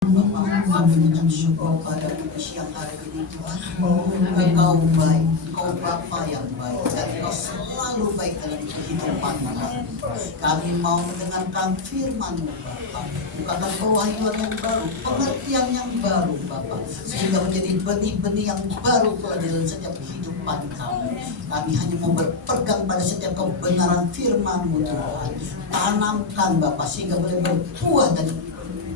Bapak, kami mengucap syukur padamu di siang hari ini Tuhan. Engkau baik, Engkau Bapa yang baik, dan Engkau selalu baik dalam kehidupan kami. Kami mau mendengarkan firman-Mu Bapa. Bukakan pewahyuan yang baru, pengertian yang baru Bapa, sehingga menjadi benih-benih yang baru dalam setiap kehidupan kami. Kami hanya mau berpegang pada setiap kebenaran firman-Mu Tuhan. Tanamkan Bapa sehingga boleh berbuah dan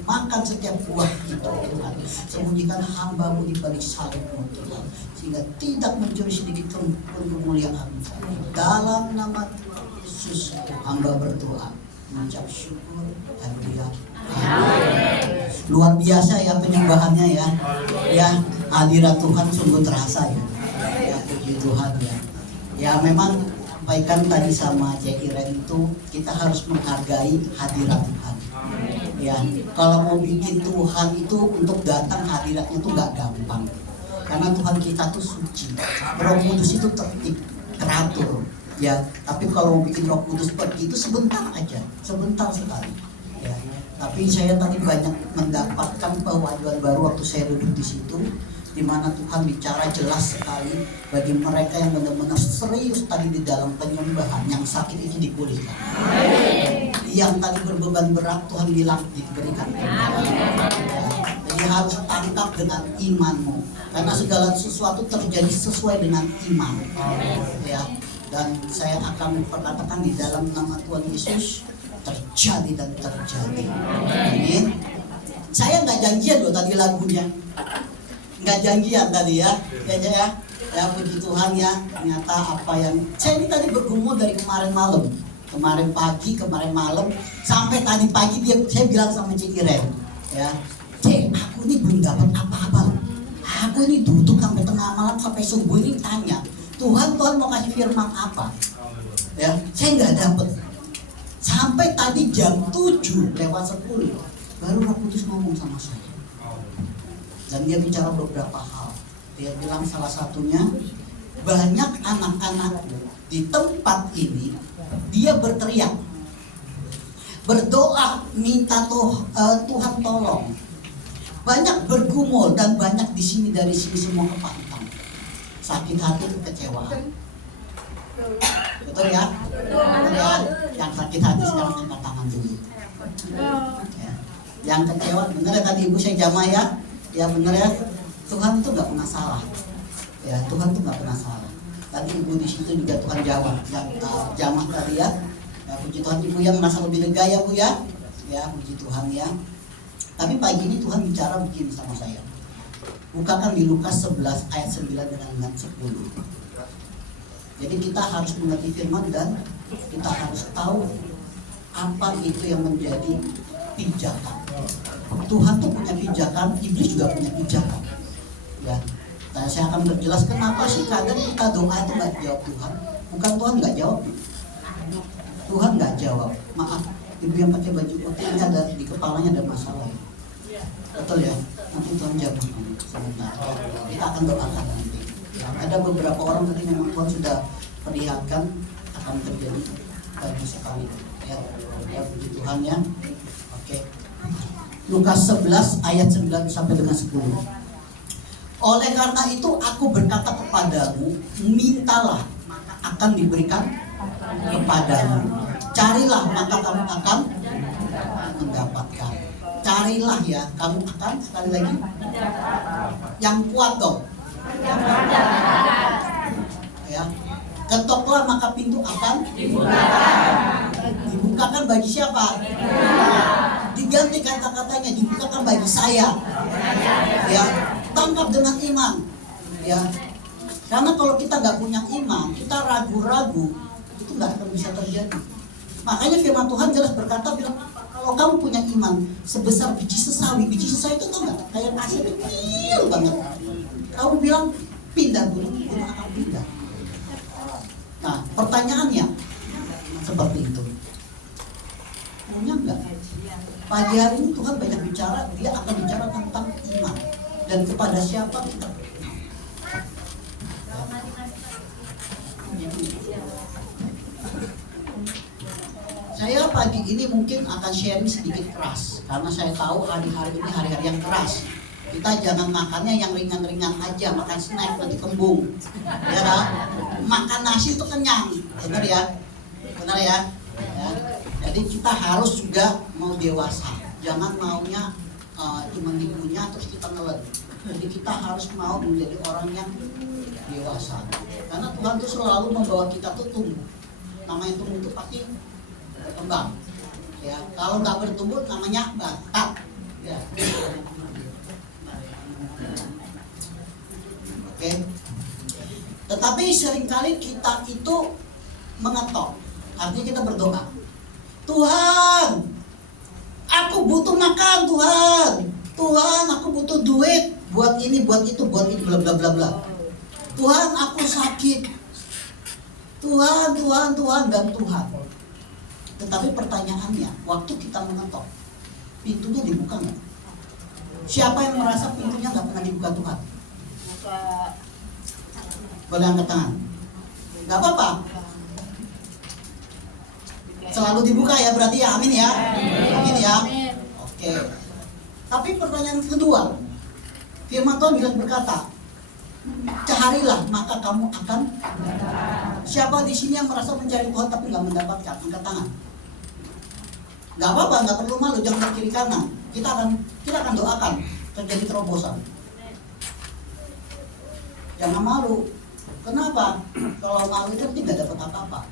makan setiap buah itu Tuhan. Sembunyikan hamba-Mu di balik salib-Mu Tuhan, sehingga tidak mencuri sedikit pun kemuliaan. Dalam nama Yesus hamba berdoa, mengucap syukur. Haleluya. Luar biasa ya penyembahannya ya. Ya, hadirat Tuhan sungguh terasa ya. Ya, puji Tuhan ya. Ya memang sampaikan tadi sama Cik Iren itu kita harus menghargai hadirat Tuhan. Ya, kalau mau bikin Tuhan itu untuk datang hadiratnya tuh gak gampang. Karena Tuhan kita tuh suci. Roh Kudus itu tertib, teratur. Ya, tapi kalau mau bikin Roh Kudus pergi itu sebentar aja, sebentar sekali. Ya, tapi saya tadi banyak mendapatkan pewahyuan baru waktu saya duduk di situ, di mana Tuhan bicara jelas sekali bagi mereka yang benar-benar serius tadi di dalam penyembahan, yang sakit itu dipulihkan. Yang tadi berbeban berat Tuhan bilang diberikan. Jadi harus tangkap dengan imanmu, karena segala sesuatu terjadi sesuai dengan iman. Ya, dan saya akan perkatakan di dalam nama Tuhan Yesus terjadi dan terjadi. Amin. Saya nggak janjian loh tadi lagunya, nggak janjian tadi ya. Ya puji Tuhan ya. Ternyata apa yang saya ini tadi bergumul dari kemarin malam. Kemarin pagi, kemarin malam, sampai tadi pagi saya bilang sama Cik Iren, ya, Cik, aku ini belum dapat apa-apa. Aku ini duduk sampai tengah malam, sampai subuh ini tanya, Tuhan mau kasih firman apa? Ya, saya nggak dapat. Sampai tadi jam 7 lewat 10, baru Roh Kudus ngomong sama saya. Dan dia bicara beberapa hal. Dia bilang salah satunya, banyak anak-anakku di tempat ini, dia berteriak, berdoa, minta Tuhan tolong. Banyak bergumul dan banyak di sini dari sini semua kepantang. Sakit hati, kekecewaan. Betul ya? Betul ya? Yang sakit hati sekarang angkat tangan dulu. Ya. Yang kecewa, benar ya tadi Ibu saya jamah ya? Ya benar ya. Tuhan itu nggak pernah salah. Ya Tuhan itu nggak pernah salah. Tadi Ibu di situ juga Tuhan jawab yang jamah tadi ya. Ya puji Tuhan Ibu yang merasa lebih lega ya Bu ya. Ya puji Tuhan ya. Tapi pagi ini Tuhan bicara begini sama saya. Bukakan di Lukas 11 ayat 9 dengan 10. Jadi kita harus mengerti firman dan kita harus tahu apa itu yang menjadi pijakan. Tuhan tuh punya pijakan, iblis juga punya pijakan. Ya. Nah, saya akan berjelas kenapa sih kadang kita doa itu nggak jawab Tuhan. Bukan Tuhan nggak jawab, Tuhan nggak jawab. Maaf, ibu yang pakai baju putih ini ada di kepalanya ada masalah. Betul ya? Nanti Tuhan jawab sebentar. Kita akan doakan nanti. Ya, ada beberapa orang tadi memang Tuhan sudah perlihatkan akan terjadi bagus sekali. Ya, puji Tuhan ya. Oke. Lukas 11 ayat 9 sampai dengan 10. Oleh karena itu aku berkata kepadamu, mintalah maka akan diberikan kepadamu. Carilah maka kamu akan mendapatkan. Carilah ya, kamu akan sekali lagi. Yang kuat dong. Ya. Ketoklah maka pintu akan dibukakan. Dibukakan bagi siapa? Diganti kata-katanya, dibukakan bagi saya. Ya. Tangkap dengan iman, ya. Karena kalau kita nggak punya iman, kita ragu-ragu, itu nggak akan bisa terjadi. Makanya firman Tuhan jelas berkata, bilang kalau kamu punya iman sebesar biji sesawi itu tuh nggak kayak pasir kecil banget. Kamu bilang pindah gunung, gunung akan pindah. Nah, pertanyaannya seperti itu. Punya nggak? Pagi hari ini Tuhan banyak bicara, dia akan bicara tentang iman. Dan kepada siapa kita Saya pagi ini mungkin akan sharing sedikit keras, karena saya tahu hari-hari ini hari-hari yang keras. Kita jangan makannya yang ringan-ringan aja, makan snack nanti kembung, ya kan? Makan nasi itu kenyang, benar ya? Benar ya? Ya. Jadi kita harus juga mau dewasa, jangan maunya cuma dikunyah terus kita nelen. Jadi kita harus mau menjadi orang yang dewasa, karena Tuhan tuh selalu membawa kita tuh tumbuh. Namanya tumbuh itu pasti berkembang. Ya, kalau nggak bertumbuh namanya bakat. Ya. Oke. Tetapi seringkali kita itu mengetok. Artinya kita berdoa. Tuhan, aku butuh makan, Tuhan. Tuhan, aku butuh duit buat ini, buat itu, buat ini, bla bla bla bla. Tuhan, aku sakit. Tuhan, Tuhan, Tuhan, dan Tuhan. Tetapi pertanyaannya, waktu kita mengetok, pintunya dibuka nggak? Siapa yang merasa pintunya nggak pernah dibuka Tuhan? Boleh angkat tangan? Nggak apa-apa. Selalu dibuka ya berarti ya, amin ya? Amin ya? Oke. Tapi pertanyaan kedua, firman Tuhan jelas berkata, carilah maka kamu akan. Siapa di sini yang merasa mencari Tuhan tapi nggak mendapatkan? Angkat tangan. Nggak apa-apa, nggak perlu malu, jangan kiri kanan. Kita akan doakan terjadi terobosan. Jangan malu. Kenapa? Kalau malu itu tidak dapat apa-apa.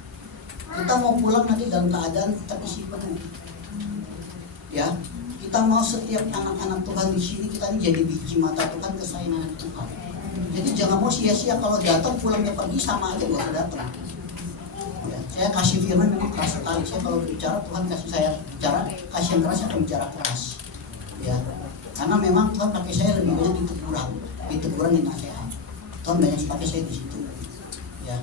Kita mau pulang nanti dalam keadaan kita isi penuh. Ya, kita mau setiap anak-anak Tuhan di sini kita ini jadi biji mata Tuhan, kesayangan Tuhan. Jadi jangan mau sia-sia kalau datang pulangnya pergi sama aja gak datang. Ya, saya kasih firman memang keras sekali. Saya kalau bicara Tuhan kasih saya bicara, kasih yang keras saya akan bicara keras. Ya, karena memang Tuhan pakai saya lebih banyak di teguran di nasihat. Tuhan banyak pakai saya di situ. Ya.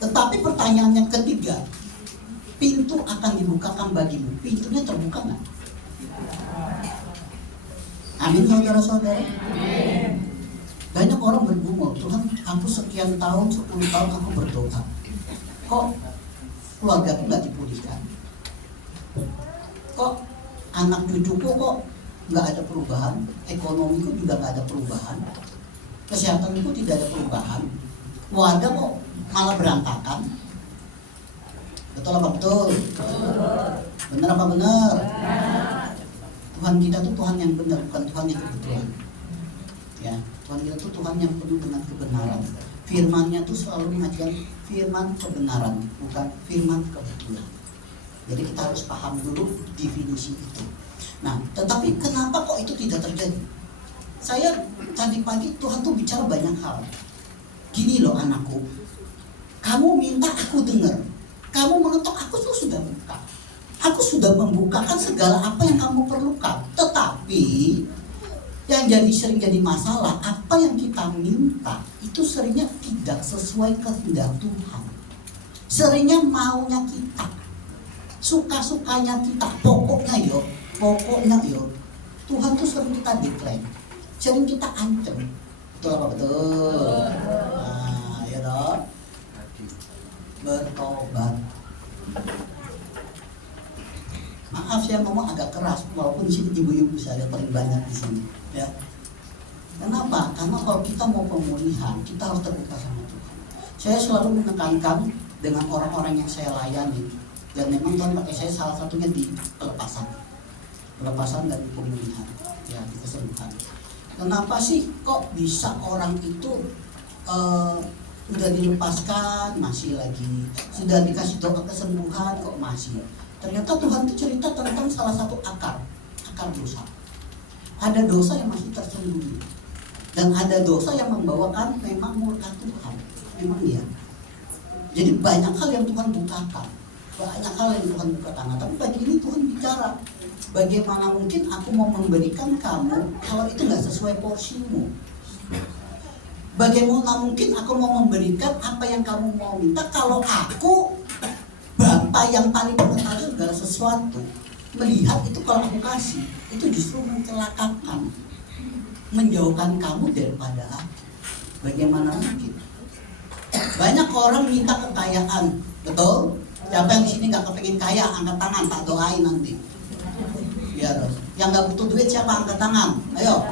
Tetapi pertanyaan yang ketiga, pintu akan dibukakan bagimu. Pintunya terbuka nggak? Amin saudara-saudara. Banyak orang bergumul, Tuhan aku sekian tahun, 10 tahun aku berdoa, kok keluarga aku nggak dipulihkan? Kok anak cucuku kok nggak ada perubahan? Ekonomiku juga nggak ada perubahan, kesehatanku tidak ada perubahan, keluarga kok malah berantakan. Betul apa betul? Benar apa benar? Tuhan kita tuh Tuhan yang benar, bukan Tuhan yang kebetulan. Ya, Tuhan kita tuh Tuhan yang penuh dengan kebenaran. Firman-Nya tuh selalu mengajarkan firman kebenaran, bukan firman kebetulan. Jadi kita harus paham dulu definisi itu. Nah, tetapi kenapa kok itu tidak terjadi? Saya tadi pagi Tuhan tuh bicara banyak hal. Gini loh anakku, kamu minta aku dengar, kamu mengetok, aku tuh sudah buka. Aku sudah membukakan segala apa yang kamu perlukan. Tetapi yang sering jadi masalah, apa yang kita minta itu seringnya tidak sesuai kehendak Tuhan. Seringnya maunya kita, suka-sukanya kita, pokoknya yo. Tuhan tuh sering kita declare, sering kita ancam. Betul apa betul? Nah, ya dong. Bertobat. Maaf saya ngomong agak keras, walaupun di sini ibu-ibu saya paling banyak di sini. Ya. Kenapa? Karena kalau kita mau pemulihan, kita harus terbuka sama Tuhan. Saya selalu menekankan dengan orang-orang yang saya layani, dan memang Tuhan pakai saya salah satunya di pelepasan dan pemulihan, ya, di kesembuhan. Kenapa sih kok bisa orang itu udah dilepaskan masih lagi, sudah dikasih doa kesembuhan kok masih? Ternyata Tuhan itu cerita tentang salah satu akar dosa. Ada dosa yang masih tersembunyi, dan ada dosa yang membawakan memang murka Tuhan, memang dia. Jadi banyak hal yang Tuhan bukakan, tapi pagi ini Tuhan bicara, bagaimana mungkin aku mau memberikan kamu kalau itu nggak sesuai porsimu? Bagaimana mungkin aku mau memberikan apa yang kamu mau minta kalau aku, Bapa yang paling mengetahui segala sesuatu, melihat itu kalau aku kasih, itu justru mencelakakan, menjauhkan kamu daripada aku. Bagaimana mungkin? Banyak orang minta kekayaan, betul? Siapa yang di sini nggak kepengin kaya, angkat tangan, tak doain nanti. Ya, yang nggak butuh duit siapa, angkat tangan? Ayo.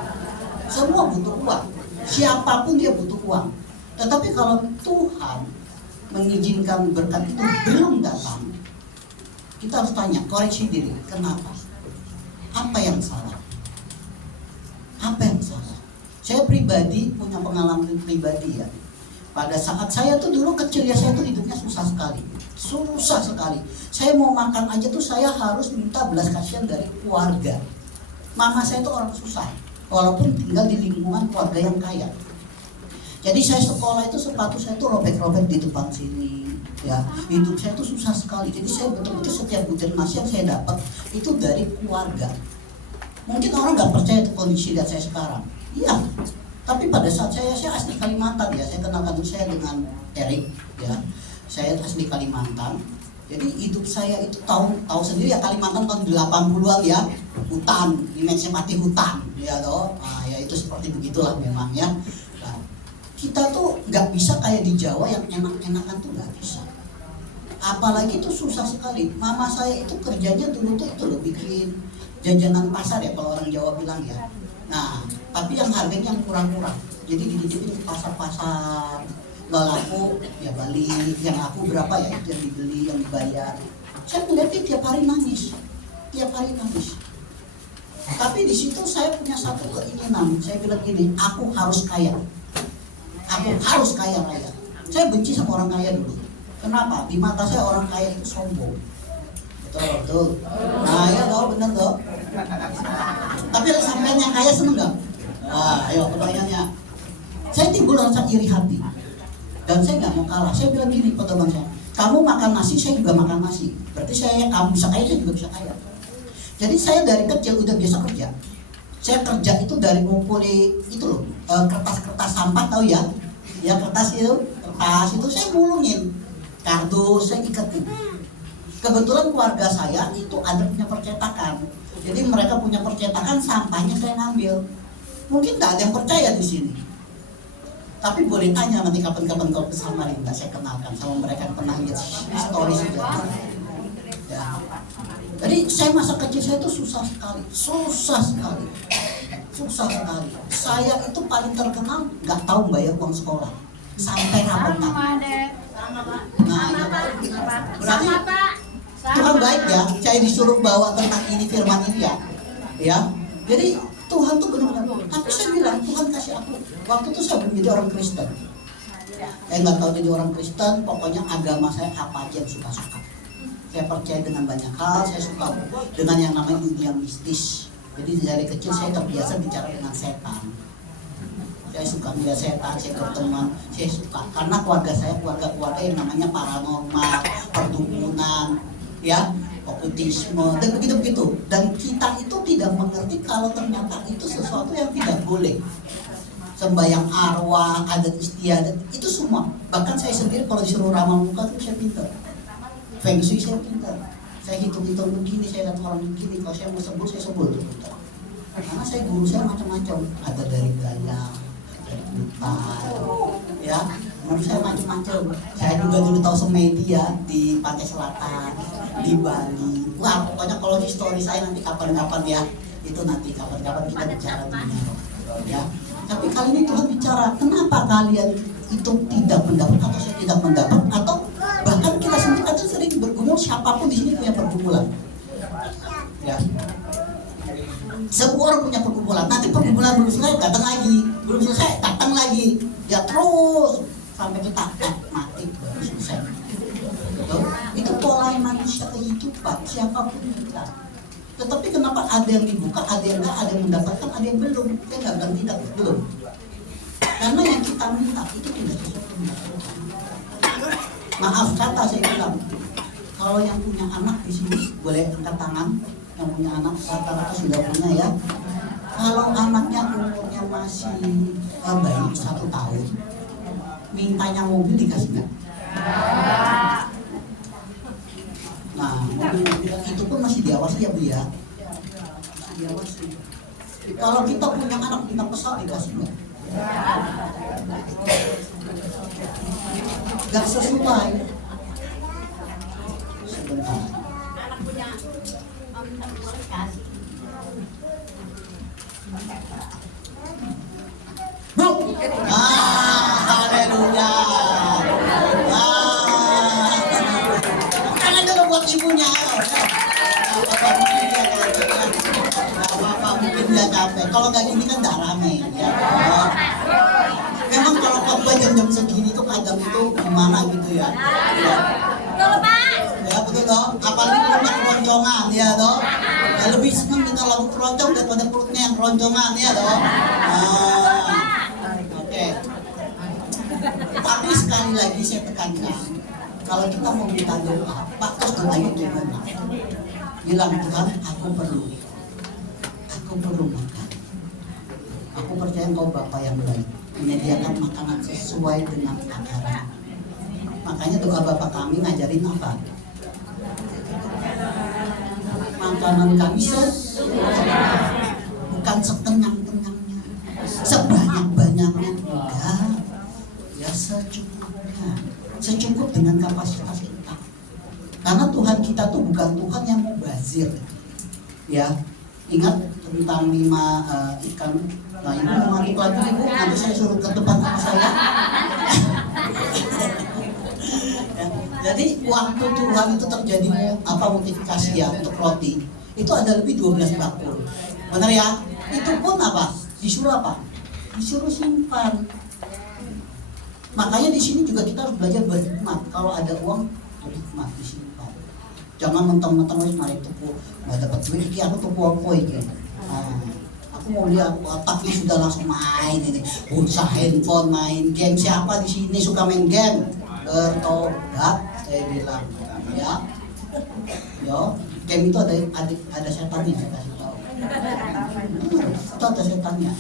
Semua butuh uang. Siapapun dia butuh uang. Tetapi kalau Tuhan mengizinkan berkat itu belum datang, kita harus tanya, koreksi diri, kenapa? Apa yang salah? Apa yang salah? Saya pribadi punya pengalaman pribadi ya. Pada saat saya tuh dulu kecil ya, saya tuh hidupnya susah sekali. Susah sekali. Saya mau makan aja tuh saya harus minta belas kasihan dari keluarga. Mama saya tuh orang susah, walaupun tinggal di lingkungan keluarga yang kaya. Jadi saya sekolah itu sepatu saya tuh robek-robek di depan sini. Ya, hidup saya tuh susah sekali. Jadi saya betul-betul setiap butir nasi yang saya dapat itu dari keluarga. Mungkin orang nggak percaya itu kondisi lihat saya sekarang. Iya. Tapi pada saat saya asli Kalimantan ya, saya kenalkan dulu saya dengan Erik ya. Saya asli Kalimantan. Jadi hidup saya itu tahu sendiri ya, Kalimantan tahun 80-an ya, hutan, image mati hutan ya toh. Nah, ya itu seperti begitulah memang ya. Nah, kita tuh nggak bisa kayak di Jawa yang enak-enakan tuh nggak bisa. Apalagi itu susah sekali. Mama saya itu kerjanya dulu tuh itu loh, bikin jajanan pasar ya kalau orang Jawa bilang ya. Nah, tapi yang harganya yang kurang-kurang. Jadi dititipin ke pasar-pasar, nggak laku ya balik, yang laku berapa ya itu yang dibeli, yang dibayar. Saya melihatnya tiap hari nangis. Tapi di situ saya punya satu keinginan. Saya bilang gini, aku harus kaya raya. Saya benci sama orang kaya dulu. Kenapa? Di mata saya orang kaya itu sombong. Betul. Nah ya tau, bener toh. Tapi sampean yang kaya seneng gak? Wah, ayo pertanyaannya. Saya timbul rasa iri hati. Dan saya nggak mau kalah. Saya bilang gini pada teman saya, kamu makan nasi, saya juga makan nasi. Berarti kamu bisa kaya, saya juga bisa kaya. Jadi saya dari kecil udah biasa kerja. Saya kerja itu dari ngumpulin itu loh, kertas-kertas sampah tahu ya? Ya kertas itu saya mulungin. Kardus saya iketin. Kebetulan keluarga saya itu ada punya percetakan. Jadi mereka punya percetakan, sampahnya saya ngambil. Mungkin nggak ada yang percaya di sini. Tapi boleh tanya nanti kapan-kapan kalau ke Samarinda, saya kenalkan sama mereka yang pernah lihat story sejarah. Ya. Jadi saya masa kecil saya itu susah sekali. Saya itu paling terkenal nggak tahu bayar uang sekolah sampai rapor. Berarti Tuhan baik ya. Saya disuruh bawa tentang ini firman ini ya. Jadi Tuhan tuh benar-benar. Tapi saya bilang Tuhan kasih aku. Waktu itu saya belum jadi orang Kristen. Saya nggak tahu jadi orang Kristen. Pokoknya agama saya apa aja yang suka-suka. Saya percaya dengan banyak hal. Saya suka dengan yang namanya dunia mistis. Jadi dari kecil saya terbiasa bicara dengan setan. Saya suka melihat setan, saya berteman, saya suka. Karena keluarga saya keluarga yang namanya paranormal, perdukunan, ya, okultisme, dan begitu-begitu. Dan kita itu tidak mengerti kalau ternyata itu sesuatu yang tidak boleh. Sembayang arwah, adat istiadat, itu semua. Bahkan saya sendiri kalau disuruh ramal muka itu saya pintar. Feng Shui saya pintar. Saya hitung-hitung begini, saya lihat orang begini. Kalau saya mau sebut, saya sebut. Karena saya guru saya macam-macam. Ada dari gaya, dari hutan, ya. Menurut saya macam-macam. Saya juga dulu tahu semedi ya di Pantai Selatan, di Bali. Wah, pokoknya kalau histori saya nanti kapan-kapan ya. Itu nanti kapan-kapan kita bicara dunia. Ya. Tapi kali ini Tuhan bicara, kenapa kalian itu tidak mendapat atau saya tidak mendapat, atau bahkan kita sendiri kan sering bergumul, siapapun di sini punya pergumulan. Ya. Semua orang punya pergumulan. Nanti pergumulan belum selesai datang lagi, belum selesai datang lagi. Ya terus sampai kita mati baru selesai. Betul? Itu pola manusia kehidupan siapapun kita. Tetapi kenapa ada yang dibuka, ada yang enggak, ada yang mendapatkan, ada yang belum? Saya nggak bilang tidak, belum. Karena yang kita minta itu tidak sesuatu yang Tuhan. Maaf kata saya bilang, kalau yang punya anak di sini boleh angkat tangan. Yang punya anak rata-rata sudah punya ya. Kalau anaknya umurnya masih bayi 1 tahun, mintanya mobil dikasih nggak? Nah, mobil itu pun masih diawasi ya Bu ya. Masih diawasi. Kalau kita punya anak minta pesawat dikasih nggak? Gak sesuai. Bu. Haleluya. Tangan dulu buat ibunya. Bapak mungkin dia capek. Kalau nggak gini kan nggak rame. Ya. Memang kalau khotbah jam-jam segini tuh kadang itu gimana gitu ya. Ya betul dong. Apalagi perutnya keroncongan ya dong. Ya, lebih seneng kita lagu keroncong daripada perutnya yang keroncongan ya dong. Oke. Tapi sekali lagi saya tekankan, kalau kita mau minta doa, bagus doanya gimana? Bilang Tuhan, aku perlu makan. Aku percaya Engkau Bapa yang baik, menyediakan makanan sesuai dengan takaran. Makanya doa Bapa kami ngajarin apa? Makanan kami bukan sekenyang-kenyangnya, sebanyak-banyaknya, enggak. Ya secukup dengan kapasitas kita. Karena Tuhan kita tuh bukan Tuhan yang mubazir. Ya, ingat tentang 5 ikan. Nah, ibu mau ngaduk lagi ibu, nanti saya suruh ke depan sama saya. Ya, jadi waktu Tuhan itu terjadi multifikasi ya untuk roti, itu ada lebih 12 bakul. Benar ya? Itu pun apa? Disuruh apa? Disuruh simpan. Makanya di sini juga kita harus belajar berhikmat. Kalau ada uang, berhikmat disimpan. Jangan mentang-mentang wis mari tuku, nggak dapat duit iki aku tuku apa iki. Aku mau lihat otaknya sudah langsung main ini. Usaha handphone, main game. Siapa di sini suka main game? Bertobat, saya bilang. Ya. Yo, game itu ada setannya, saya kasih tahu. Itu ada setannya.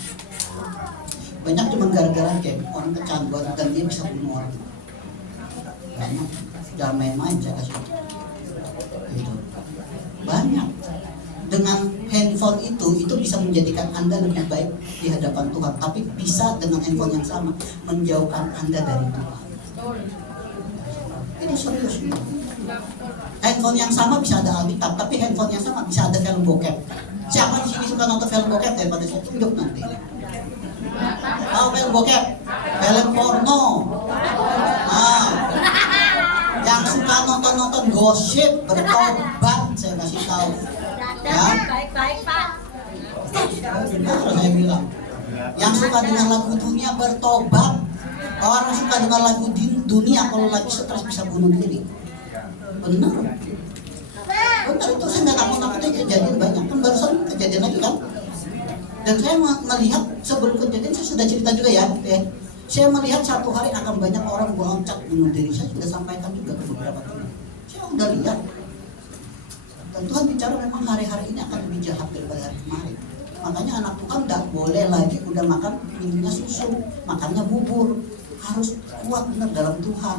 Banyak cuma gara-gara game, orang kecanduan dan dia bisa bunuh orang. Banyak, jangan main-main saya kasih tahu. Gitu. Banyak. Dengan handphone itu bisa menjadikan Anda lebih baik di hadapan Tuhan, tapi bisa dengan handphone yang sama menjauhkan Anda dari Tuhan. Ini serius. Handphone yang sama bisa ada Alkitab, tapi handphone yang sama bisa ada film bokep. Siapa di sini suka nonton film bokep? Daripada saya tunjuk nanti. Tahu film bokep? Film porno. Yang suka nonton gosip, bertobat, saya kasih tahu. Ya. Baik-baik Pak. Benar saya bilang. Yang suka dengan lagu dunia bertobat. Orang suka dengan lagu dunia kalau lagi stres bisa bunuh diri. Benar. Benar itu saya nggak takut-takutnya kejadian banyak. Kan barusan kejadian lagi kan. Dan saya melihat sebelum kejadian saya sudah cerita juga ya. Saya melihat satu hari akan banyak orang meloncat bunuh diri. Saya sudah sampaikan juga ke beberapa teman. Saya sudah lihat. Dan Tuhan bicara memang hari-hari ini akan lebih jahat daripada hari kemarin. Makanya anak Tuhan tidak boleh lagi udah makan minumnya susu, makannya bubur. Harus kuat benar dalam Tuhan.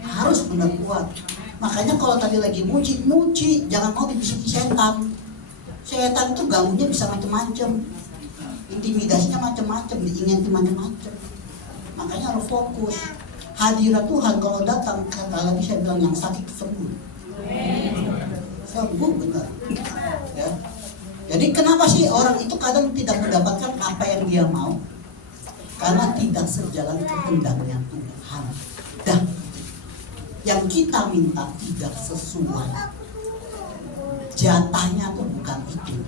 Harus benar kuat. Makanya kalau tadi lagi muji, jangan mau dibisiki setan. Setan itu ganggunya bisa macam-macam. Intimidasinya macam-macam, diingin macam-macam. Makanya harus fokus. Hadirat Tuhan kalau datang, kata lagi saya bilang yang sakit sembuh. Sembuh benar. Ya. Jadi kenapa sih orang itu kadang tidak mendapatkan apa yang dia mau? Karena tidak sejalan kehendaknya Tuhan. Dan yang kita minta tidak sesuai. Jatahnya tuh bukan itu.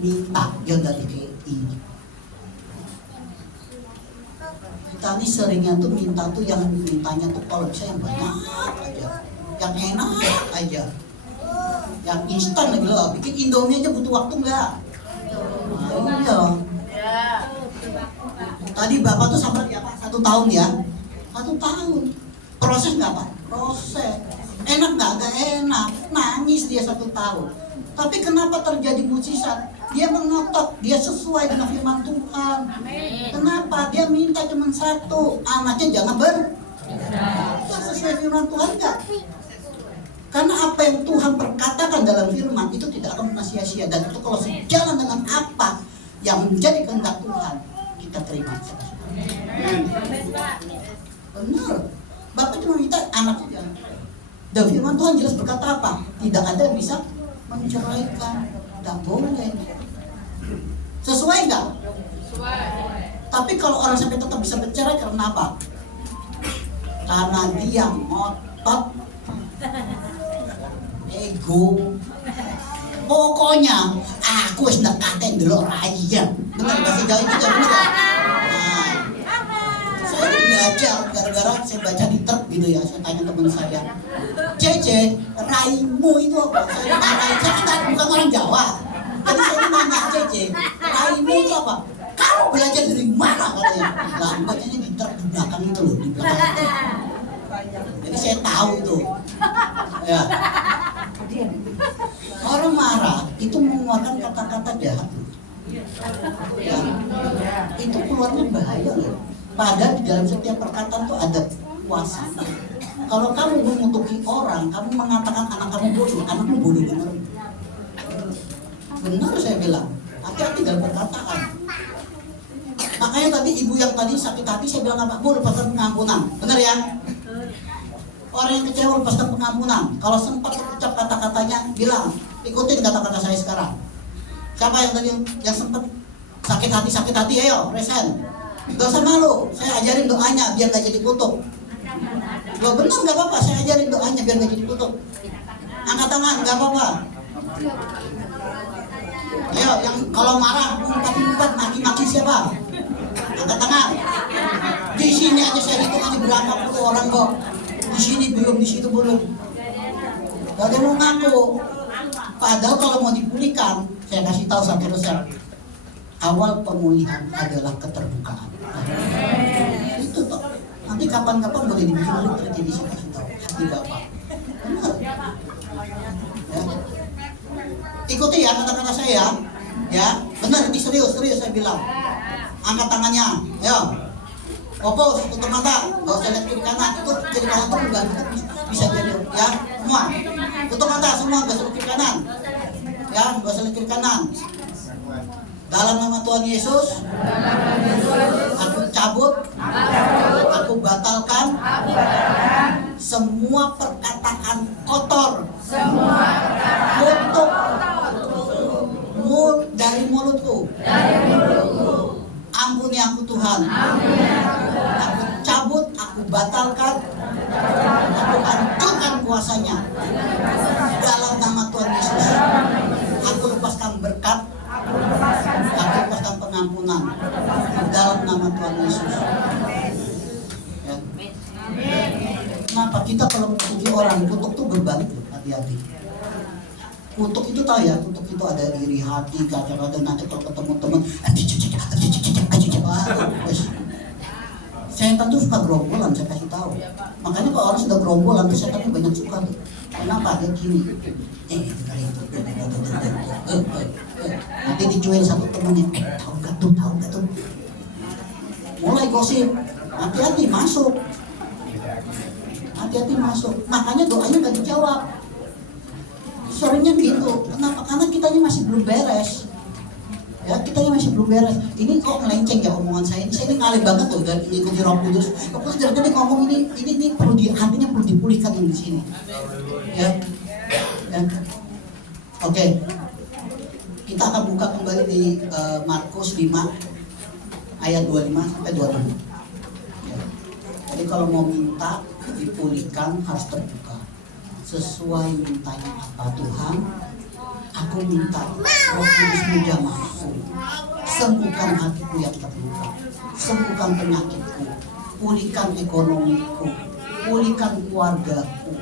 Minta dia dari ini. Kita ini seringnya tuh minta tuh yang mintanya tuh kalau bisa yang banyak aja, yang enak aja, yang instan lagi loh. Bikin Indomie aja butuh waktu nggak? Nah, iya. Tadi bapak tuh sama dia Pak 1 tahun ya, 1 tahun. Proses nggak Pak? Proses. Enak nggak? Nggak enak. Nangis dia 1 tahun. Tapi kenapa terjadi mukjizat? Dia mengotot, dia sesuai dengan firman Tuhan. Kenapa? Dia minta cuma 1, anaknya jangan sesuai firman Tuhan nggak? Karena apa yang Tuhan perkatakan dalam firman itu tidak akan pernah sia-sia. Dan itu kalau sejalan dengan apa yang menjadi kehendak Tuhan, kita terima. Benar. Bapak cuma minta anaknya jangan. Dan firman Tuhan jelas berkata apa? Tidak ada yang bisa menceraikan. Tidak boleh. Sesuai nggak? Tapi kalau orang sampai tetap bisa bercerai karena apa? Karena dia ngotot, ego. Pokoknya aku wis nekaten dulu raya. Benar bahasa Jawa itu kan benar. Nah, saya ini belajar gara-gara saya baca di truk gitu ya. Saya tanya teman saya, Cece, raimu itu apa? Saya kan bukan orang Jawa. Jadi saya nanya Cece, raimu itu apa? Kamu belajar dari mana katanya? Lah, bacanya di truk di belakang itu loh, di belakang itu. Jadi saya tahu itu. Ya. Orang marah itu mengeluarkan kata-kata jahat. Ya. Itu keluarnya bahaya loh. Padahal di dalam setiap perkataan itu ada kuasa. Kalau kamu mengutuki orang, kamu mengatakan anak kamu bodoh, anakmu bodoh benar. Benar saya bilang. Hati-hati dalam perkataan. Makanya tadi ibu yang tadi sakit hati saya bilang apa? Bu, lepaskan pengampunan. Benar ya? Orang yang kecewa lepaskan pengampunan. Kalau sempat terucap kata-katanya, bilang, ikutin kata-kata saya sekarang. Siapa yang tadi yang sempat sakit hati, ayo, resen. Gak usah malu, saya ajarin doanya biar gak jadi kutuk. Loh benar gak apa-apa, saya ajarin doanya biar gak jadi kutuk. Angkat tangan, gak apa-apa. Ayo, yang kalau marah, umpat-umpat, maki-maki siapa? Angkat tangan. Di sini aja saya hitung aja berapa puluh orang kok. Di sini belum, di situ belum. Gak ada mau ngaku. Padahal kalau mau dipulihkan, saya kasih tahu satu resep. Awal pemulihan adalah keterbukaan. Itu toh. Nanti kapan-kapan boleh dibikin listrik jadi saya kasih tahu. Hati Bapak. Benar. Ya. Ikuti ya kata-kata saya. Ya, benar ini serius saya bilang. Angkat tangannya, ya. Fokus, tutup mata, gak usah lihat kiri kanan. Ikut kiri kanan tuh enggak bisa jadi, ya. Semua, tutup mata semua, gak usah lihat kiri kanan. Ya, gak usah lihat kiri kanan. Dalam nama Tuhan Yesus, aku cabut, aku batalkan semua perkataan kotor, kutuk dari mulutku. Ampuni aku Tuhan. Aku cabut, aku batalkan, aku hancurkan kuasanya. Dalam nama Tuhan Yesus, aku lepaskan berkat, aku lepaskan pengampunan. Dalam nama Tuhan Yesus. Ya. Kenapa kita kalau mengutuki orang, kutuk itu beban, hati-hati. Kutuk itu tahu ya, kutuk itu ada iri hati, kadang-kadang nanti kalau ketemu teman, setan tuh suka gerombolan, saya kasih tahu. Makanya kalau orang sudah gerombolan tuh setannya banyak suka tuh. Kenapa? Dia gini. Nanti dicuil satu temannya, tahu gak tuh. Mulai gosip, hati-hati masuk. Makanya doanya gak dijawab. Seringnya gitu. Kenapa? Karena kitanya masih belum beres. Ya, kitanya masih belum beres. Ini kok melenceng ya omongan saya. Saya ini ngalih banget loh dari ikuti Roh Kudus. Roh Kudus dari ngomong ini perlu hatinya perlu dipulihkan di sini. Ya. Oke. Kita akan buka kembali di Markus 5 ayat 25 sampai 27. Ya. Jadi kalau mau minta dipulihkan harus terbuka. Sesuai mintanya apa Tuhan, aku minta Roh Kudus menjamahku, sembuhkan hatiku yang terluka, sembuhkan penyakitku, pulihkan ekonomiku, pulihkan keluargaku,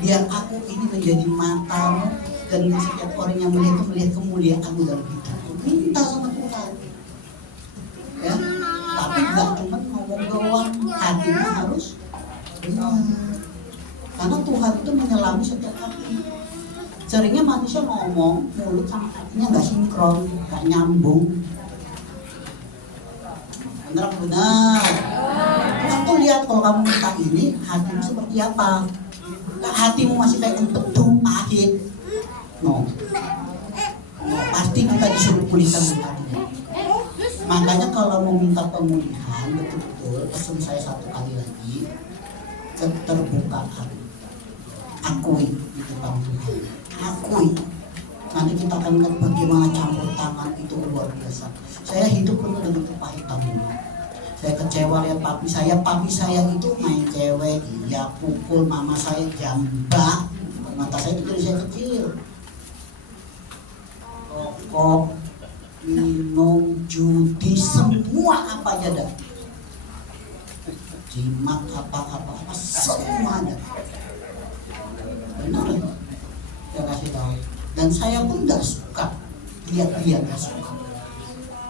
biar aku ini menjadi matamu dan setiap orang yang melihat kemuliaanmu dalam hidupku. Minta sama Tuhan, ya. Tapi nggak cuma ngomong doang, hatinya harus benar. Karena Tuhan itu menyelami setiap hati. Seringnya manusia ngomong, mulut sama hatinya nggak sinkron, nggak nyambung. Benar. Tuhan tuh lihat kalau kamu minta ini, hatimu seperti apa. Nah, hatimu masih kayak empedu, pahit. No, pasti kita disuruh pulihkan hatinya. Makanya kalau mau minta pemulihan, betul-betul pesan saya satu kali lagi, keterbukaan. Akui di depan Tuhan. Akui. Nanti kita akan lihat bagaimana campur tangan itu luar biasa. Saya hidup penuh dengan kepahitan dulu. Saya kecewa lihat papi saya itu main cewek, dia pukul mama saya, jambak mata saya itu dari saya kecil. Rokok, minum, judi, semua apa aja dah. Jimat apa semuanya. Benar, saya kasih tahu. Dan saya pun gak suka lihat dia, gak suka.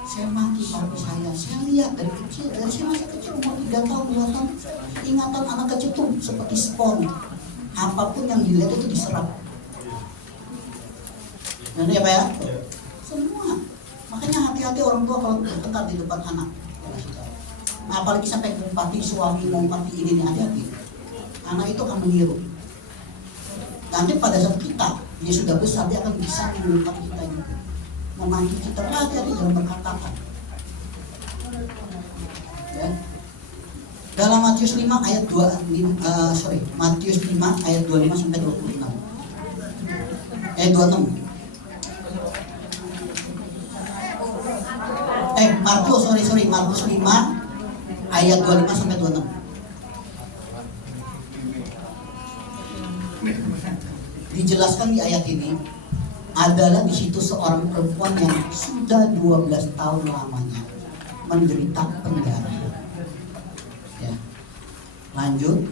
Saya maki papi saya lihat dari kecil, dari saya masih kecil, umur 3 tahun, 2 tahun. Ingatan anak kecil tuh seperti spon. Apapun yang dilihat itu diserap. Dan ya Pak ya? Semua. Makanya hati-hati orang tua kalau bertengkar di depan anak. Apalagi sampai bupati, suami, mau papi ini, hati-hati. Anak itu akan meniru. Nanti pada saat kita, dia sudah besar, dia akan bisa mengungkap kita juga. Memaki kita, hati-hati dalam berkata-kata. Ya. Dalam Matius 5 ayat 25 ayat 25 sampai 26. 26. Markus 5 ayat 25 sampai 26. Dijelaskan di ayat ini adalah di situ seorang perempuan yang sudah 12 tahun lamanya menderita pendarahan. Ya. Lanjut.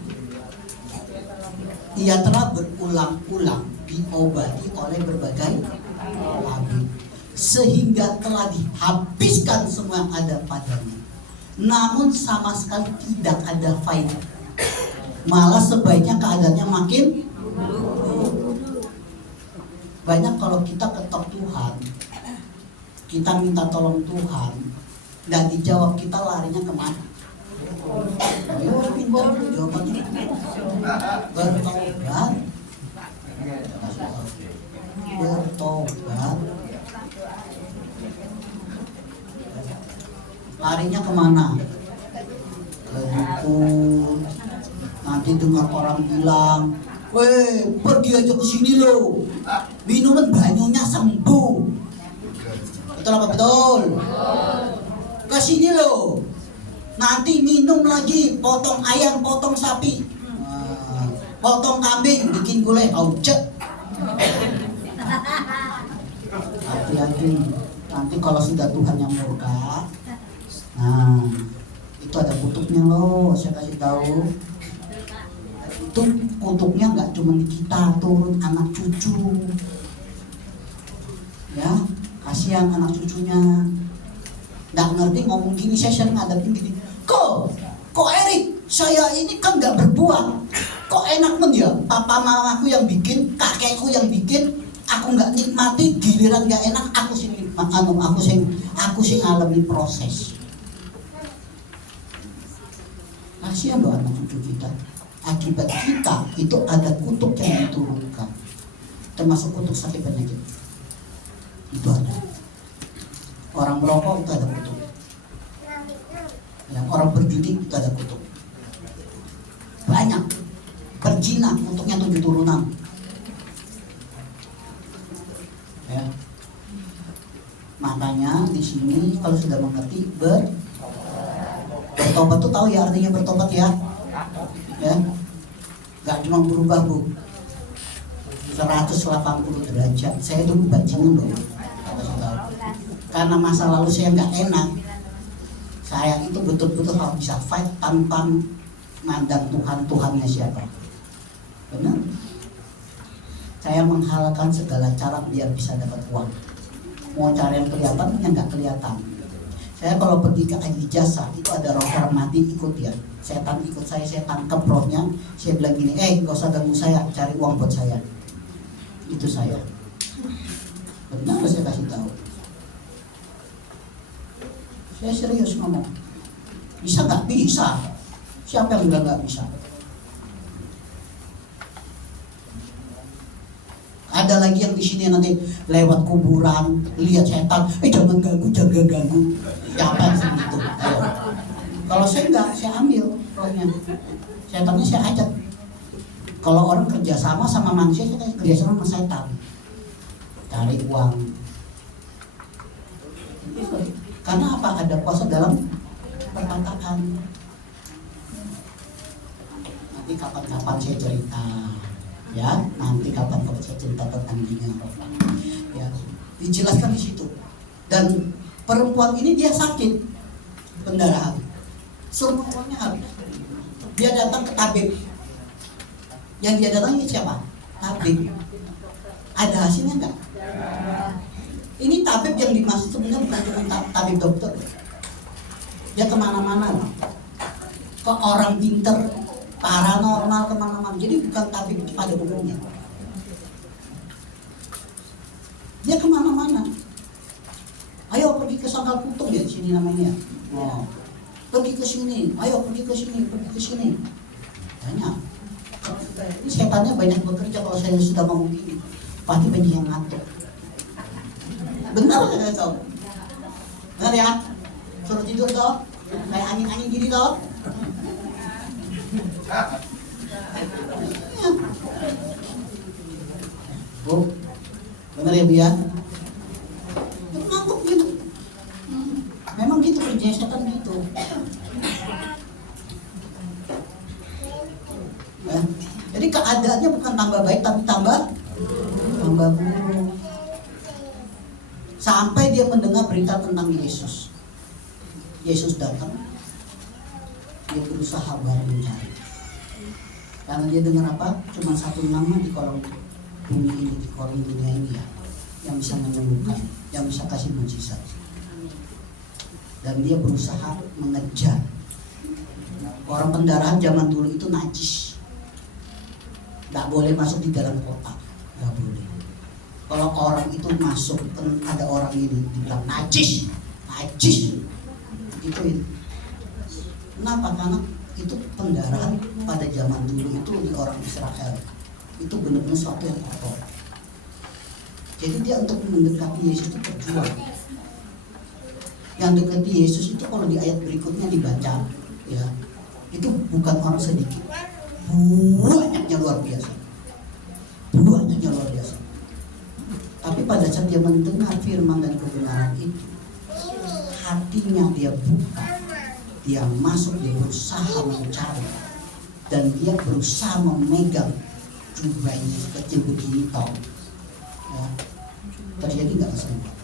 Ia telah berulang-ulang diobati oleh berbagai tabib sehingga telah dihabiskan semua yang ada padanya. Namun sama sekali tidak ada faedah. Malah sebaiknya keadaannya makin banyak. Kalau kita ketok Tuhan, kita minta tolong Tuhan, nggak dijawab, kita larinya kemana? Ayo pintar jawabannya. Bertobat. Larinya kemana? Ke dukun. Nanti dengar orang bilang, weh, pergi aja ke sini lo. Minuman banyunya sembuh. Betul apa betul? Ke sini lo. Nanti minum lagi, potong ayam, potong sapi, potong kambing, bikin gulai, aujek. Hati-hati. Nanti kalau sudah Tuhan yang murka, nah itu ada kutubnya loh. Saya kasih tahu. Itu kutubnya nggak cuma di kita, turun anak cucu. Ya, kasihan anak cucunya. Nggak ngerti ngomong gini, saya sering ngadepin gini. Kok Erik, saya ini kan nggak berbuat. Kok enak men ya, papa mamaku yang bikin, kakekku yang bikin, aku nggak nikmati, giliran nggak enak, aku sing ngalami proses. Kasihan loh anak cucu kita. Akibat kita itu ada kutuk yang diturunkan, termasuk kutuk sakit penyakit. Itu ada. Orang merokok itu ada kutuk. Yang orang berjudi itu ada kutuk. Banyak. Berzina kutuknya 7 turunan. Ya. Makanya di sini kalau sudah mengerti bertobat tuh tahu ya artinya bertobat ya. Ya. Gak cuma berubah bu 180 derajat. Saya dulu bajingan loh. Karena masa lalu saya nggak enak, saya itu betul-betul harus bisa fight tanpa mandang Tuhannya siapa. Benar? Saya menghalalkan segala cara biar bisa dapat uang. Mau cari yang kelihatan, yang nggak kelihatan. Saya kalau pergi ke Haji Jasa, itu ada roh mati ikut ya. Setan ikut saya tangkap rohnya. Saya bilang gini, nggak usah ganggu saya, cari uang buat saya. Itu saya. Benar saya kasih tahu. Saya serius ngomong. Bisa nggak? Bisa. Siapa yang bilang nggak bisa? Ada lagi yang di sini nanti lewat kuburan, lihat setan, jangan ganggu, jaga ganggu. Siapa yang segitu? Ayo. Kalau saya enggak, saya ambil rohnya. Setannya saya ajak. Kalau orang kerjasama sama manusia, saya kerjasama sama setan. cari uang. Karena apa? Ada kuasa dalam perkataan. Nanti kapan-kapan saya cerita, ya. Nanti kapan-kapan saya cerita tentang dirinya Bapak. Ya, dijelaskan di situ. Dan perempuan ini dia sakit pendarahan. Semua uangnya habis. Dia datang ke tabib. Yang dia datangi siapa? Tabib. Ada hasilnya enggak? Ini tabib yang dimaksud sebenarnya bukan cuma tabib dokter. Dia kemana-mana, ke orang pinter, paranormal kemana-mana. Jadi bukan tabib pada umumnya. Dia kemana-mana. Ayo pergi ke Sangkal Putung ya, sini namanya. Oh, pergi ke sini. Ayo pergi ke sini, pergi ke sini. Banyak. Ini setannya banyak bekerja kalau saya sudah ngomong gini. Pasti banyak yang ngatur. Benar ya sob? Benar ya? Suruh tidur toh? Kayak angin-angin gini toh? Bu, benar ya Bu ya? Ngantuk gitu. Memang gitu kerjanya setan gitu. Ya. Jadi keadaannya bukan tambah baik tapi tambah buruk. Sampai dia mendengar berita tentang Yesus. Yesus datang. Dia berusaha baru mencari. Karena dia dengar apa? Cuma satu nama di kolom bumi ini, di kolom dunia ini ya, yang bisa menyembuhkan, yang bisa kasih mujizat. Dan dia berusaha mengejar. Orang pendarahan zaman dulu itu najis. Gak boleh masuk di dalam kota. Gak boleh. Kalau orang itu masuk, ada orang ini dibilang najis, itu. Kenapa? Karena itu pendarahan pada zaman dulu itu di orang Israel itu benar-benar suatu yang kotor. Jadi dia untuk mendekati Yesus itu berjuang. Yang dekati Yesus itu kalau di ayat berikutnya dibaca, ya, itu bukan orang sedikit, banyaknya luar biasa. Tapi pada saat dia mendengar firman dan kebenaran itu, hatinya dia buka, dia masuk, dia berusaha mencari, dan dia berusaha memegang jubahnya sekecil begini tau. Ya, terjadi nggak kesembuhan?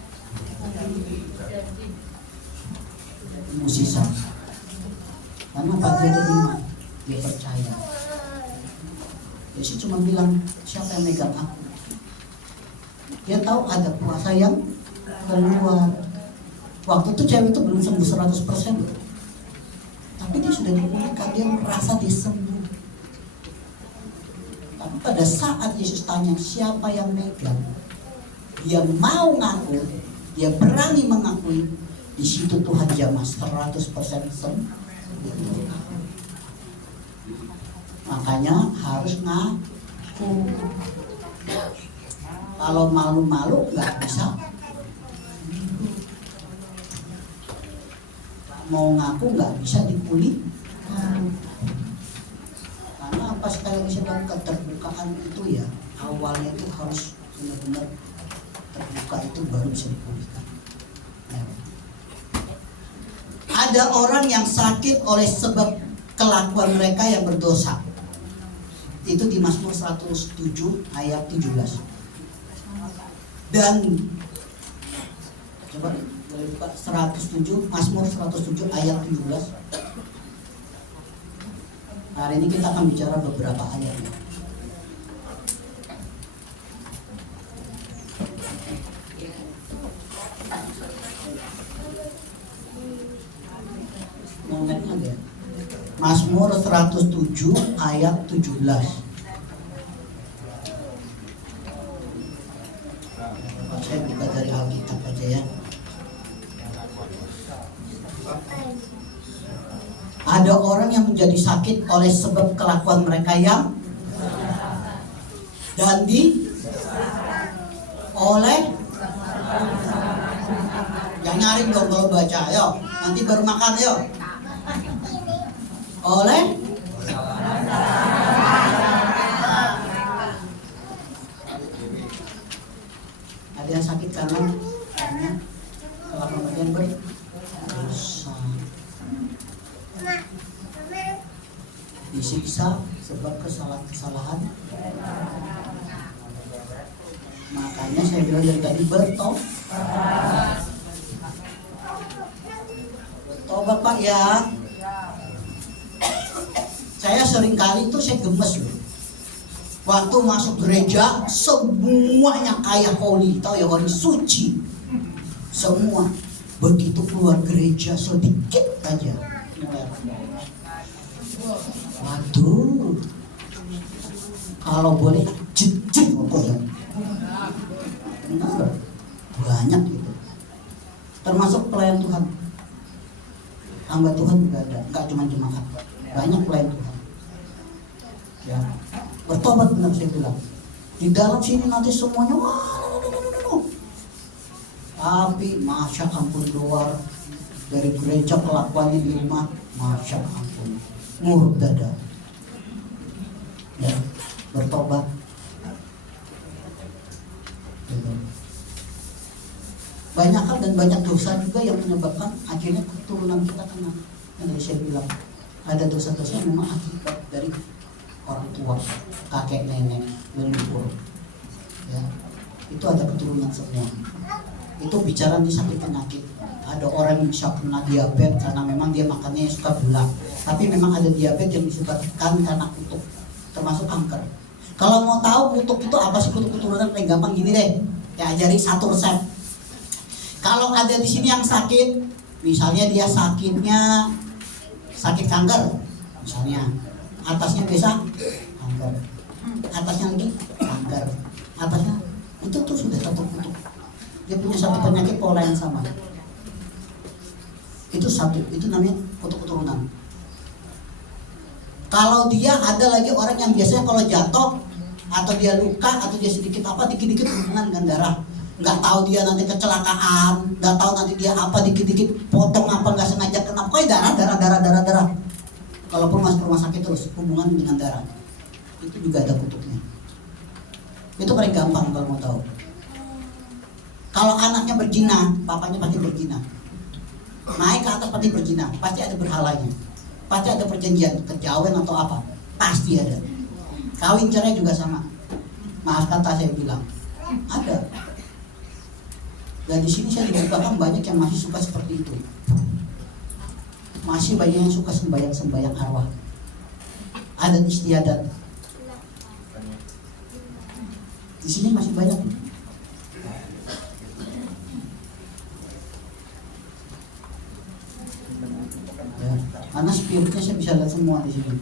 Mujizat. Karena apa? Dia terima, dia percaya. Yesus cuma bilang, siapa yang megang aku? Dia tahu ada kuasa yang keluar. Waktu itu cewek itu belum sembuh 100%. Tapi dia sudah dipulihkan, dia merasa dia sembuh. Tapi pada saat Yesus tanya siapa yang megang, dia mau ngaku, dia berani mengakui, di situ Tuhan jamah 100% sembuh. Makanya harus ngaku. Kalau malu-malu nggak bisa. Mau ngaku nggak bisa dipulihkan. Karena apa, sekali lagi saya bilang, keterbukaan itu ya, awalnya itu harus benar-benar terbuka, itu baru bisa dipulihkan. Ya. Ada orang yang sakit oleh sebab kelakuan mereka yang berdosa. Itu di Mazmur 107 ayat 17. Dan coba boleh buka 107, Mazmur 107 ayat 17. Hari ini kita akan bicara beberapa ayat. Mazmur 107 ayat 17. Saya buka dari Alkitab aja ya. Ada orang yang menjadi sakit oleh sebab kelakuan mereka yang dan oleh yang nyaring dong kalau baca, ayo nanti baru makan, ayo. Oleh Ada yang sakit karena telah kemudian berdosa, disiksa sebab kesalahan. Makanya saya bilang dari tadi bertobat Pak ya. Saya sering kali itu saya gemes loh. Waktu masuk gereja semuanya kayak holy, tahu ya, holy suci. Semua begitu keluar gereja sedikit aja. Waduh, kalau boleh jejak pokoknya. Benar, banyak gitu. Termasuk pelayan Tuhan, hamba Tuhan juga ada, nggak cuma jemaat, banyak pelayan Tuhan. Ya, bertobat benar saya bilang. Di dalam sini nanti semuanya tapi masya ampun keluar dari gereja kelakuannya di rumah, masya ampun, nguruk dada. Ya, bertobat. Gitu. Banyak hal dan banyak dosa juga yang menyebabkan akhirnya keturunan kita kena. Yang saya bilang, ada dosa-dosa memang akibat dari orang tua, kakek nenek, leluhur. Ya, itu ada keturunan semua. Itu bicara di sakit penyakit. Ada orang yang bisa kena diabetes karena memang dia makannya suka gula. Tapi memang ada diabetes yang disebabkan karena kutuk, termasuk kanker. Kalau mau tahu kutuk itu apa sih, kutuk keturunan paling gampang gini deh. Ya ajari satu resep. Kalau ada di sini yang sakit, misalnya dia sakitnya sakit kanker, misalnya atasnya biasa kanker, atasnya lagi kanker, atasnya itu tuh sudah satu kutuk. Dia punya satu penyakit pola yang sama. Itu satu, itu namanya kutuk keturunan. Kalau dia ada lagi orang yang biasanya kalau jatuh atau dia luka atau dia sedikit apa, dikit-dikit hubungan dengan darah. Nggak tahu dia nanti kecelakaan, nggak tahu nanti dia apa, dikit-dikit potong apa, nggak sengaja kena, pokoknya darah. Kalaupun masuk rumah sakit terus hubungan dengan darah, itu juga ada kutuknya. Itu paling gampang kalau mau tahu. Kalau anaknya berzina, bapaknya pasti berzina. Naik ke atas pasti berzina, pasti ada berhalanya, pasti ada perjanjian, kejawen atau apa, pasti ada. Kawin cerai juga sama. Maaf kata saya bilang, ada. Dan di sini saya dikatakan banyak yang masih suka seperti itu. Masih banyak yang suka sembahyang arwah. Adat istiadat. Di sini masih banyak. Ya, karena spiritnya saya bisa lihat semua di sini.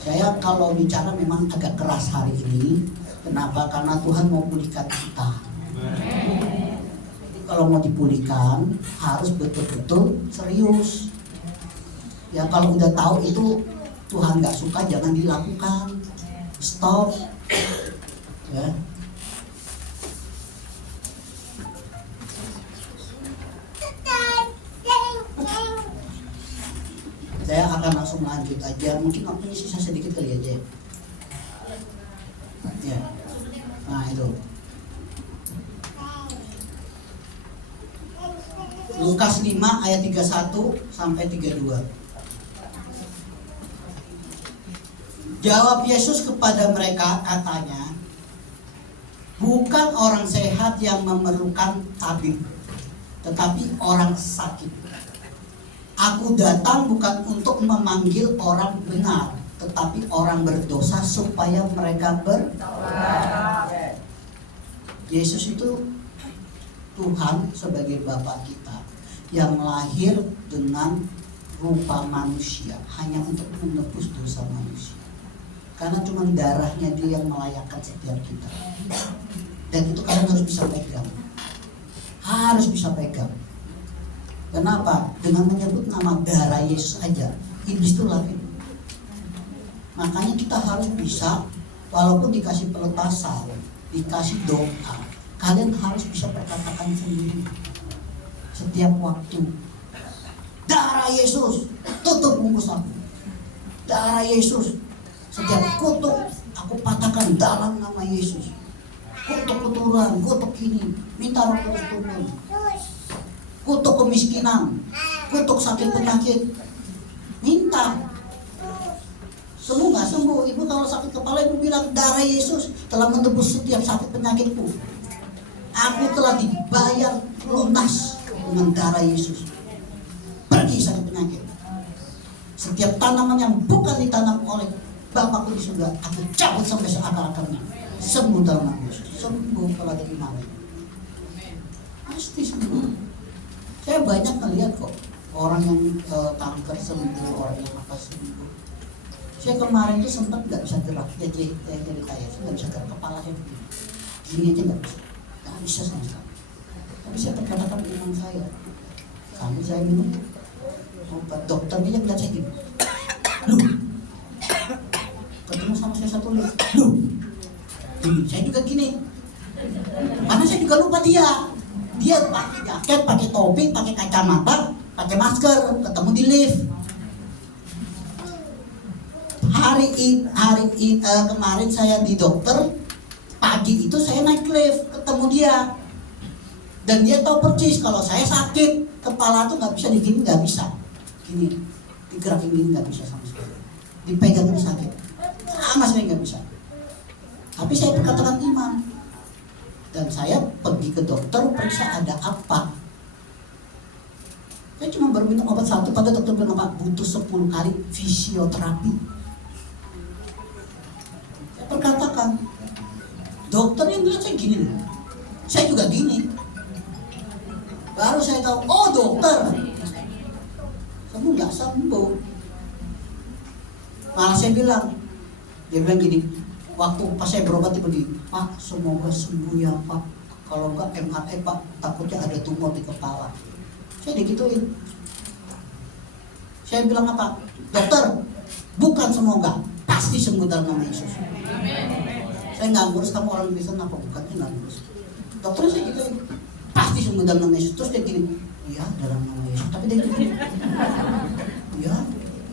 Saya kalau bicara memang agak keras hari ini. Kenapa? Karena Tuhan mau pulihkan kita. Jadi kalau mau dipulihkan harus betul-betul serius. Ya kalau udah tahu itu Tuhan nggak suka, jangan dilakukan. Stop. Ya. Saya akan langsung lanjut aja. Mungkin waktunya sisa sedikit kali aja. Ya. Nah itu. Lukas 5 ayat 31 sampai 32. Jawab Yesus kepada mereka, katanya, bukan orang sehat yang memerlukan tabib, tetapi orang sakit. Aku datang bukan untuk memanggil orang benar, tetapi orang berdosa supaya mereka bertobat. Yesus itu Tuhan sebagai Bapa kita yang lahir dengan rupa manusia hanya untuk menebus dosa manusia. Karena cuma darahnya dia yang melayakkan setiap kita. Dan itu kalian harus bisa pegang. Harus bisa pegang. Kenapa? Dengan menyebut nama darah Yesus aja, iblis itu lari. Makanya kita harus bisa, walaupun dikasih peletasan, dikasih doa, kalian harus bisa perkatakan sendiri setiap waktu. Darah Yesus, tutup bungkus aku. Darah Yesus, setiap kutuk Aku patahkan dalam nama Yesus. Kutuk keturunan, kutuk ini, minta Roh Kudus turun. Kutuk kemiskinan, kutuk sakit penyakit, minta. Sembuh nggak sembuh? Ibu kalau sakit kepala ibu bilang darah Yesus telah menebus setiap sakit penyakitku. Aku telah dibayar lunas dengan darah Yesus. Pergi sakit penyakit. Setiap tanaman yang bukan ditanam oleh Bapakku di surga, aku cabut sampai seakar-akarnya. Sembuh dalam nama Yesus. Sembuh kalau ada iman. Pasti sembuh. Saya banyak melihat kok orang yang kanker sembuh, orang yang apa sembuh. Saya kemarin itu sempat nggak bisa gerak, jadi saya nggak bisa gerak, kepala saya begini, gini aja nggak bisa sama sekali. Tapi saya perkatakan iman saya, sambil saya minum obat, dokternya yang lihat saya gini, lu, ketemu sama saya satu lagi, lu, saya juga gini, karena saya juga lupa dia pakai jaket, pakai topi, pakai kacamata, pakai masker, ketemu di lift. Kemarin saya di dokter, pagi itu saya naik lift, ketemu dia, dan dia tahu persis kalau saya sakit kepala tuh nggak bisa digini, nggak bisa gini, digerakin gini nggak bisa sama sekali, dipegang itu sakit, sama sekali nggak bisa. Tapi saya berkatakan iman, dan saya pergi ke dokter periksa ada apa. Saya cuma baru minum obat satu, pada dokter bilang apa, butuh 10 kali fisioterapi. Perkatakan, dokter yang bilang saya gini, saya juga gini. Baru saya tahu, oh dokter, kamu nggak sembuh. Malah saya bilang, dia bilang gini, waktu pas saya berobat dia begini, Pak semoga sembuh ya Pak, kalau enggak MRI Pak, takutnya ada tumor di kepala. Saya digituin. Saya bilang apa, dokter, bukan semoga, pasti sembuh dalam nama Yesus. Saya nggak ngurus kamu orang Kristen apa bukannya, nggak ngurus. Dokternya saya gitu, pasti sembuh dalam nama Yesus. Terus dia gini, iya dalam nama Yesus. Tapi dia gitu, ya.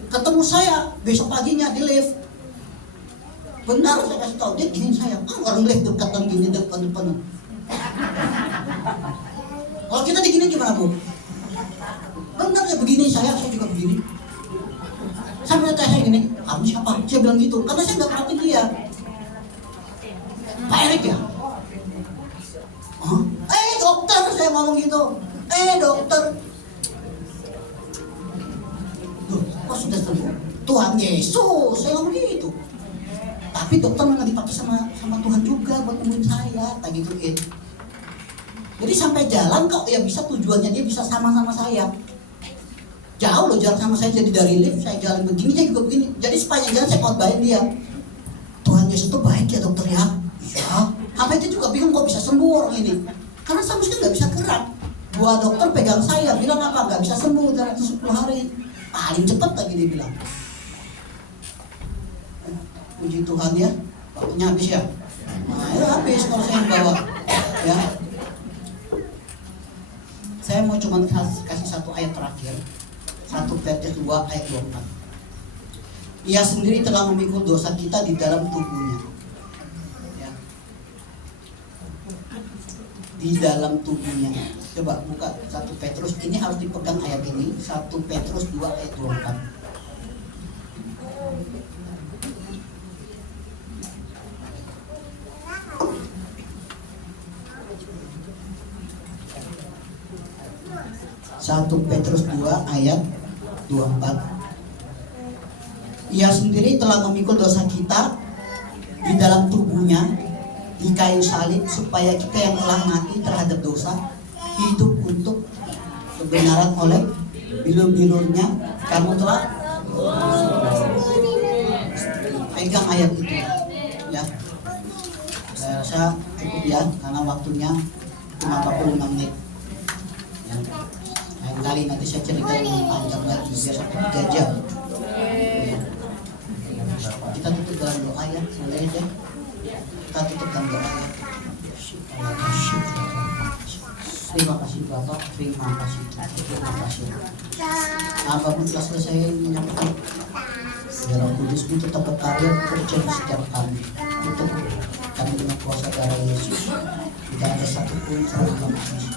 Ketemu saya besok paginya di lift. Benar saya kasih tahu, dia gini saya, orang lift dekatan gini depan. Kalau kita digini gimana Bu? Benar ya begini saya juga begini. Sampai saya gini, kamu siapa? Saya bilang gitu, karena saya nggak perhatiin dia. Pak Erik ya? Dokter, saya ngomong gitu. Dokter. Loh, kok sudah sembuh? Tuhan Yesus, saya ngomong gitu. Tapi dokter malah dipakai sama Tuhan juga buat nemuin saya, tak gituin. Jadi sampai jalan kok ya bisa, tujuannya dia bisa sama-sama saya. Jauh loh jarak sama saya, jadi dari lift saya jalan begini, saya juga begini. Jadi sepanjang jalan saya khotbahin dia. Tuhan Yesus itu baik ya dokter ya. Iya. Apa itu juga bingung kok bisa sembuh orang ini. Karena sama sekali nggak bisa gerak. Dua dokter pegang saya, bilang apa? Nggak bisa sembuh dalam 10 hari. Paling cepat lagi dia bilang. Puji Tuhan ya, waktunya habis ya. Nah itu habis kalau saya yang bawa. Ya. Saya mau cuma kasih satu ayat terakhir. 1 Petrus 2 ayat 24. Ia sendiri telah memikul dosa kita di dalam tubuhnya. Ya. Di dalam tubuhnya. Coba buka 1 Petrus, ini harus dipegang ayat ini. 1 Petrus 2 ayat 24. Satu Petrus 2 ayat 24. Ia sendiri telah memikul dosa kita di dalam tubuhnya di kayu salib, supaya kita yang telah mati terhadap dosa hidup untuk kebenaran. Oleh bilur-bilurnya kamu telah pegang ayat itu ya. Saya rasa cukup ya, karena waktunya cuma 45 menit ya. Lain kali nanti saya cerita lebih panjang lagi biar sampai 3 jam ya. Kita tutup dalam doa ya, boleh ya. Kita tutup dalam doa ya. Terima kasih Bapak, terima kasih Tuhan, terima kasih. Hamba pun telah selesai menyampaikan Ya Roh Kudus itu tetap berkarya bekerja di setiap kami. Itu kami dengan kuasa darah Yesus tidak ada satupun terhalang.